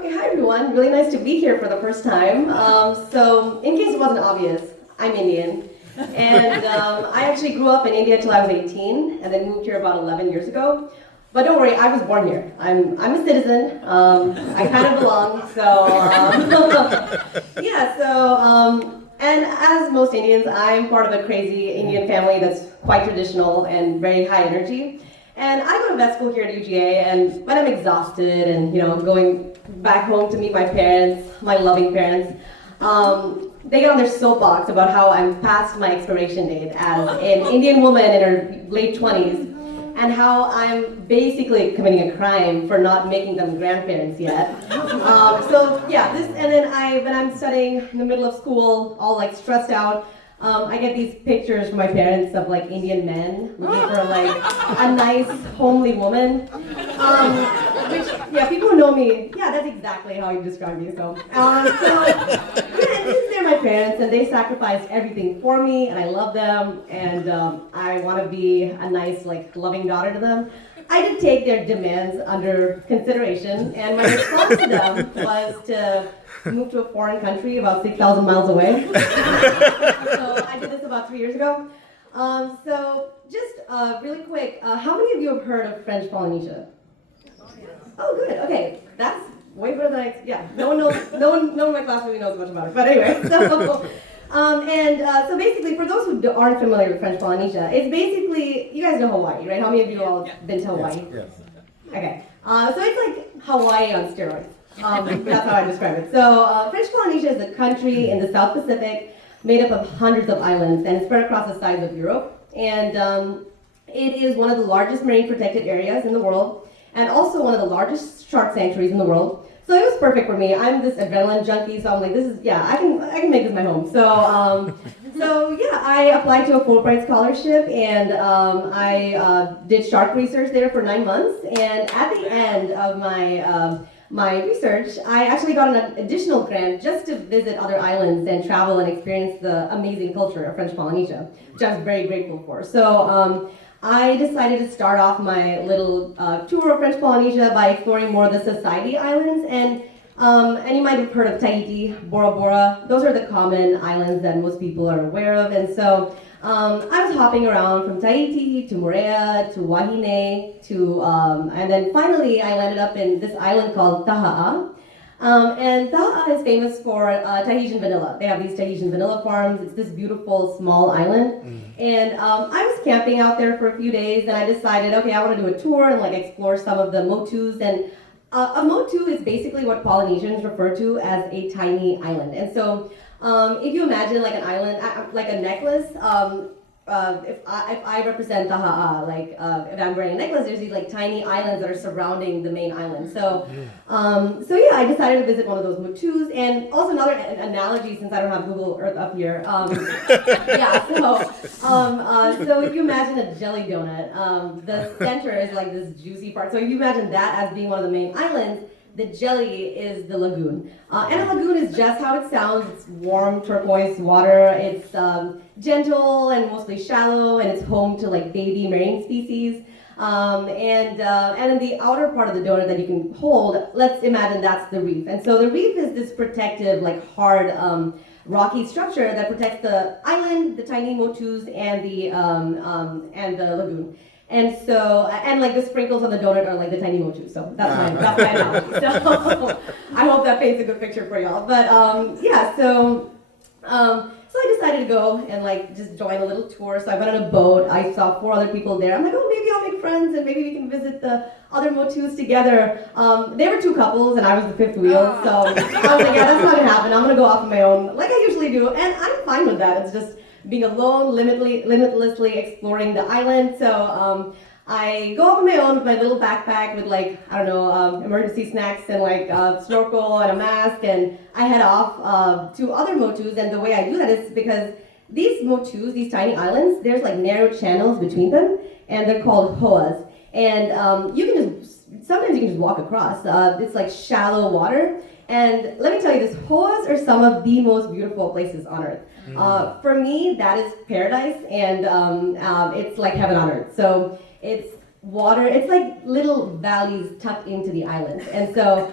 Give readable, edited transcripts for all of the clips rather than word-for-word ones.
Okay, hi everyone. Really nice to be here for the first time. So, in case it wasn't obvious, I'm Indian. And I actually grew up in India till I was 18 and then moved here about 11 years ago. But don't worry, I was born here. I'm a citizen. I kind of belong. So, yeah, and as most Indians, I'm part of a crazy Indian family that's quite traditional and very high energy. And I go to vet school here at UGA, and when I'm exhausted and going back home to meet my parents, my loving parents, they get on their soapbox about how I'm past my expiration date as an Indian woman in her late 20s, and how I'm basically committing a crime for not making them grandparents yet. So yeah, and then when I'm studying in the middle of school, all like stressed out, I get these pictures from my parents of like Indian men looking for like a nice homely woman. Which, yeah, people who know me, yeah, that's exactly how you describe me. So yeah, and since they're my parents and they sacrificed everything for me, and I love them, and I want to be a nice, like, loving daughter to them, I did take their demands under consideration, and my response to them was to move to a foreign country about 6,000 miles away. So I did this about 3 years ago. So just really quick, how many of you have heard of French Polynesia? Oh, good. Okay, that's way better than no one knows. No one in my class really knows much about it. But anyway, so basically, for those who aren't familiar with French Polynesia, it's basically, you guys know Hawaii, right? How many of you all been to Hawaii? Yes. Okay. So it's like Hawaii on steroids. That's how I describe it. So French Polynesia is a country in the South Pacific made up of hundreds of islands and it's spread across the size of Europe. And it is one of the largest marine protected areas in the world and also one of the largest shark sanctuaries in the world. So it was perfect for me. I'm this adrenaline junkie, so I'm like, I can make this my home. So yeah, I applied to a Fulbright scholarship and I did shark research there for 9 months. And at the end of my research, I actually got an additional grant just to visit other islands and travel and experience the amazing culture of French Polynesia, which I was very grateful for. So I decided to start off my little tour of French Polynesia by exploring more of the Society Islands, and you might have heard of Tahiti, Bora Bora. Those are the common islands that most people are aware of, and so I was hopping around from Tahiti to Moorea to Wahine and then finally I landed up in this island called Taha'a. And Taha'a is famous for Tahitian vanilla. They have these Tahitian vanilla farms. It's this beautiful small island. And I was camping out there for a few days and I decided, okay, I want to do a tour and like explore some of the motus. And a motu is basically what Polynesians refer to as a tiny island. And so if you imagine like an island, like a necklace, if I represent Taha'a, like if I'm wearing a necklace, there's these like tiny islands that are surrounding the main island. So yeah, I decided to visit one of those motus, and also another analogy since I don't have Google Earth up here. So if you imagine a jelly donut, the center is like this juicy part. So if you imagine that as being one of the main islands, the jelly is the lagoon. And a lagoon is just how it sounds. It's warm turquoise water. It's gentle and mostly shallow, and it's home to like baby marine species. And in the outer part of the donut that you can hold, let's imagine that's the reef. And so the reef is this protective, like hard, rocky structure that protects the island, the tiny motus, and the lagoon. And so, and like the sprinkles on the donut are like the tiny mochus. So that's my analogy. So I hope that paints a good picture for y'all. But so I decided to go and like just join a little tour. So I went on a boat. I saw 4 other people there. I'm like, oh, maybe I'll make friends and maybe we can visit the other motus together. They were 2 couples and I was the 5th wheel. So I was like, yeah, that's not gonna happen. I'm gonna go off on my own, like I usually do. And I'm fine with that. It's just being alone, limitlessly exploring the island. So I go off on my own with my little backpack with like, I don't know, emergency snacks and like a snorkel and a mask, and I head off to other motus. And the way I do that is because these motus, these tiny islands, there's like narrow channels between them, and they're called hoas. And sometimes you can just walk across. It's like shallow water. And let me tell you, these hoas are some of the most beautiful places on earth. For me, that is paradise, and it's like heaven on earth. So it's water, it's like little valleys tucked into the island. And so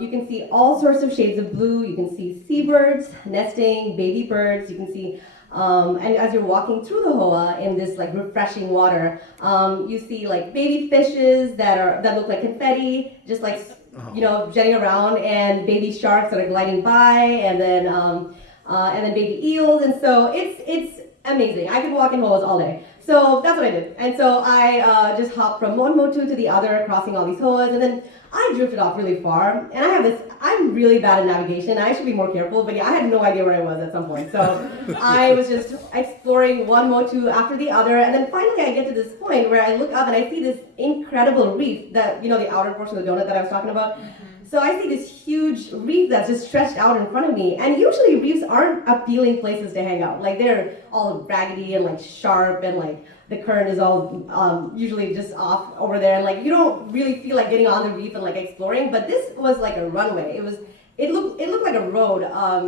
You can see all sorts of shades of blue. You can see seabirds nesting, baby birds. You can see, and as you're walking through the hoa in this like refreshing water, you see like baby fishes that look like confetti, just like jetting around, and baby sharks that are gliding by, and then baby eels, and so it's amazing. I could walk in hoas all day. So that's what I did. And so I just hopped from one motu to the other, crossing all these hoas, and then I drifted off really far. And I'm really bad at navigation. I should be more careful, but yeah, I had no idea where I was at some point. So I was just exploring one motu after the other, and then finally I get to this point where I look up and I see this incredible reef that, the outer portion of the donut that I was talking about. So I see this huge reef that's just stretched out in front of me, and usually reefs aren't appealing places to hang out. Like they're all raggedy and like sharp, and like the current is all usually just off over there, and like you don't really feel like getting on the reef and like exploring. But this was like a runway. It looked like a road,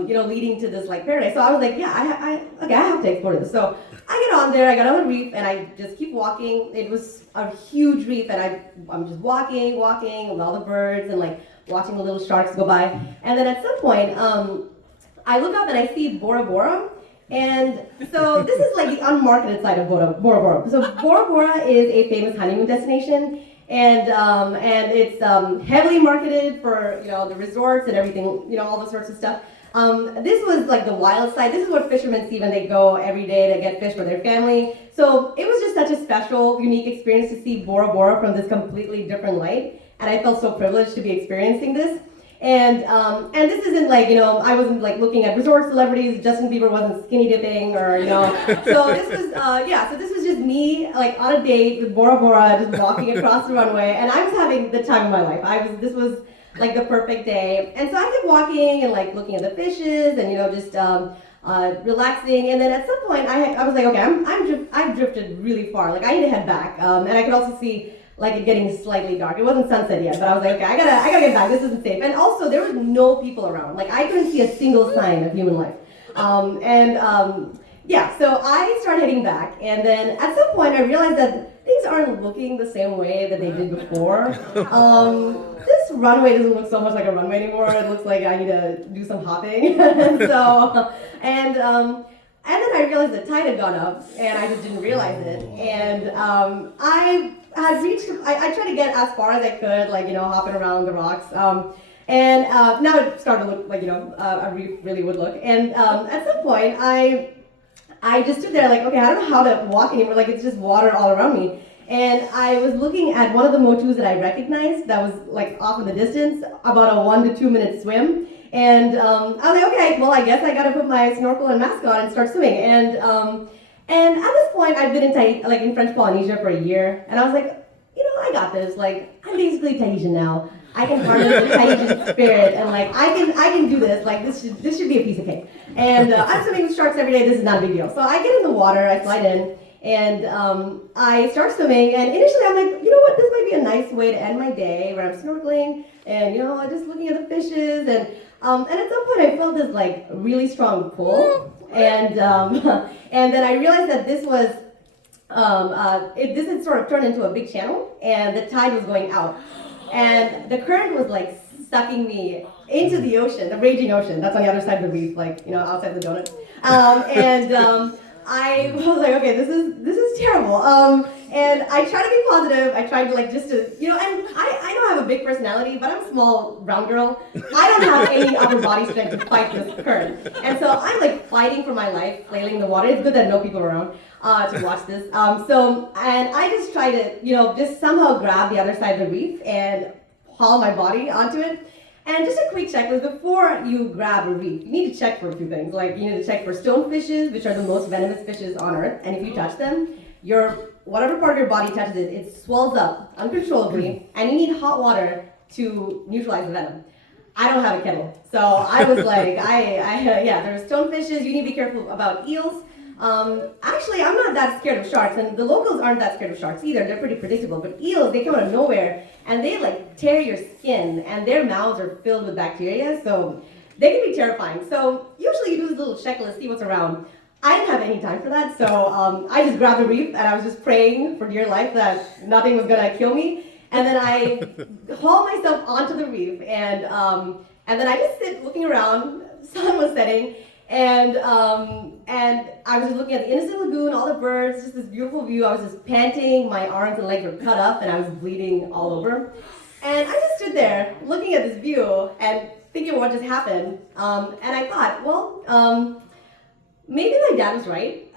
leading to this like paradise. So I was like, yeah, I have to explore this. So I get on there, I got on the reef, and I just keep walking. It was a huge reef, and I'm just walking with all the birds and like watching the little sharks go by. And then at some point, I look up and I see Bora Bora. And so this is like the unmarketed side of Bora Bora. So Bora Bora is a famous honeymoon destination, and it's heavily marketed for the resorts and everything, all those sorts of stuff. This was like the wild side. This is what fishermen see when they go every day to get fish for their family. So it was just such a special, unique experience to see Bora Bora from this completely different light. And I felt so privileged to be experiencing this. And this isn't like, I wasn't like looking at resort celebrities. Justin Bieber wasn't skinny dipping or, So this was, so this was just me like on a date with Bora Bora, just walking across the runway. And I was having the time of my life. This was like the perfect day. And so I kept walking and like looking at the fishes and, just relaxing. And then at some point I was like, okay, I've drifted really far. Like I need to head back. And I could also see like it getting slightly dark. It wasn't sunset yet, but I was like, okay, I gotta get back. This isn't safe. And also, there was no people around. Like I couldn't see a single sign of human life. So I started heading back, and then at some point I realized that things aren't looking the same way that they did before. This runway doesn't look so much like a runway anymore. It looks like I need to do some hopping. And then I realized the tide had gone up, and I just didn't realize it. And I tried to get as far as I could, like, hopping around the rocks. And now it started to look like, a reef really would look. And at some point, I just stood there like, okay, I don't know how to walk anymore. Like, it's just water all around me. And I was looking at one of the motus that I recognized that was, like, off in the distance, about a 1 to 2 minute swim. And I was like, okay, well, I guess I gotta put my snorkel and mask on and start swimming. And at this point, I've been in French Polynesia for a year, and I was like, I got this. Like, I'm basically Tahitian now. I can harness the Tahitian spirit, and like, I can do this. Like, this should be a piece of cake. And I'm swimming with sharks every day. This is not a big deal. So I get in the water, I slide in, and I start swimming. And initially, I'm like, you know what? This might be a nice way to end my day, where I'm snorkeling and just looking at the fishes. And at some point, I felt this like really strong pull, and then I realized that this was this had sort of turned into a big channel, and the tide was going out, and the current was like sucking me into the ocean, the raging ocean. That's on the other side of the reef, like outside the donut. I was like, okay, this is terrible. And I tried to be positive. I tried to and I know I have a big personality, but I'm a small, round girl. I don't have any upper body strength to fight this current. And so I'm like fighting for my life, flailing in the water. It's good that no people are around to watch this. And I just try to, just somehow grab the other side of the reef and haul my body onto it. And just a quick checklist, before you grab a reef, you need to check for a few things. Like, you need to check for stonefishes, which are the most venomous fishes on Earth. And if you touch them, whatever part of your body touches it, it swells up uncontrollably, and you need hot water to neutralize the venom. I don't have a kettle. So I was like, there's stonefishes. You need to be careful about eels. Actually, I'm not that scared of sharks, and the locals aren't that scared of sharks either. They're pretty predictable. But eels, they come out of nowhere, and they like tear your skin, and their mouths are filled with bacteria, so they can be terrifying. So usually you do this little checklist, see what's around. I didn't have any time for that, so I just grabbed the reef, and I was just praying for dear life that nothing was gonna kill me. And then I haul myself onto the reef, and then I just sit looking around. Sun was setting, and I was just looking at the innocent lagoon, all the birds, just this beautiful view. I was just panting. My arms and legs were cut up, and I was bleeding all over. And I just stood there looking at this view and thinking what just happened. And I thought, well, maybe my dad was right.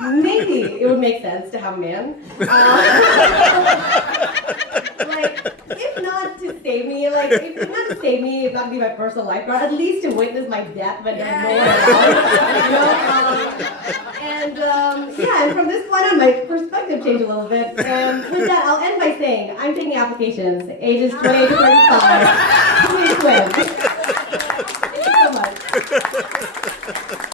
Maybe it would make sense to have a man. Like, if not to save me, if not to be my personal lifeguard, at least to witness my death when there's no one around. And from this point on, my perspective changed a little bit. And with that, I'll end by saying I'm taking applications, ages 20 to 35. Please swim.